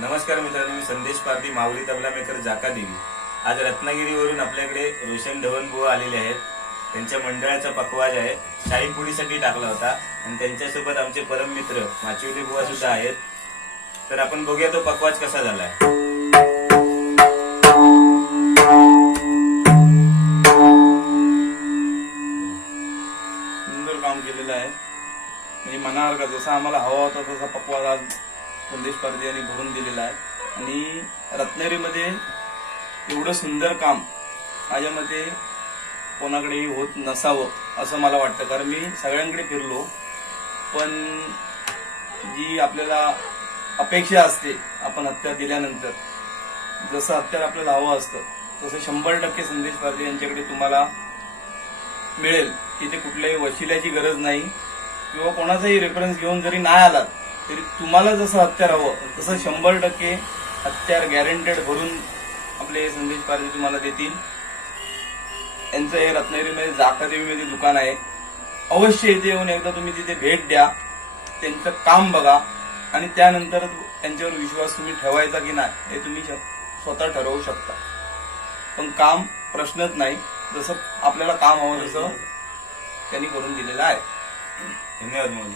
नमस्कार मित्रांनो, मी संदेश पारधी, माऊली तबला मेकर जाका देवी. आज रत्नागिरीवरून आपल्याकडे रोशन धवन बुवा आलेले आहेत. त्यांच्या मंडळाचा पखवाज आहे, शाही पुडीसाठी टाकला होता आणि त्यांच्यासोबत आमचे परम मित्र माचिवली बुवा सुद्धा आहेत. तर आपण बघूया तो पखवाज कसा झालाय. सुंदर काम केलेलं आहे. म्हणजे मनावर का जसा आम्हाला हवा होता तसा पखवाज आज संदेश पारधी यांनी भरून दिलेला आहे. आणि रत्नागिरीमध्ये एवढं सुंदर काम माझ्या मते कोणाकडेही होत नसावं असं मला वाटतं. कारण मी सगळ्यांकडे फिरलो, पण जी आपल्याला अपेक्षा असते आपण हत्यार दिल्यानंतर, जसं हत्यार आपल्याला हवं असतं तसं 100% संदेश पारधी यांच्याकडे तुम्हाला मिळेल. तिथे कुठल्याही वशिल्याची गरज नाही किंवा कोणाचाही रेफरन्स घेऊन जरी नाही आलात तरी तुम्हाला जसं हत्यार हवं तसं 100% हत्यार गॅरंटेड भरून आपले संदेश पारधी तुम्हाला देतील. यांचं हे रत्नागिरीमध्ये जाका देवीमध्ये दुकान आहे. अवश्य इथे येऊन एकदा तुम्ही तिथे भेट द्या, त्यांचं काम बघा आणि त्यानंतर त्यांच्यावर विश्वास तुम्ही ठेवायचा की नाही हे तुम्ही स्वतः ठरवू शकता. पण काम प्रश्नच नाही, जसं आपल्याला काम हवं तसं त्यांनी करून दिलेलं आहे. धन्यवाद माऊली.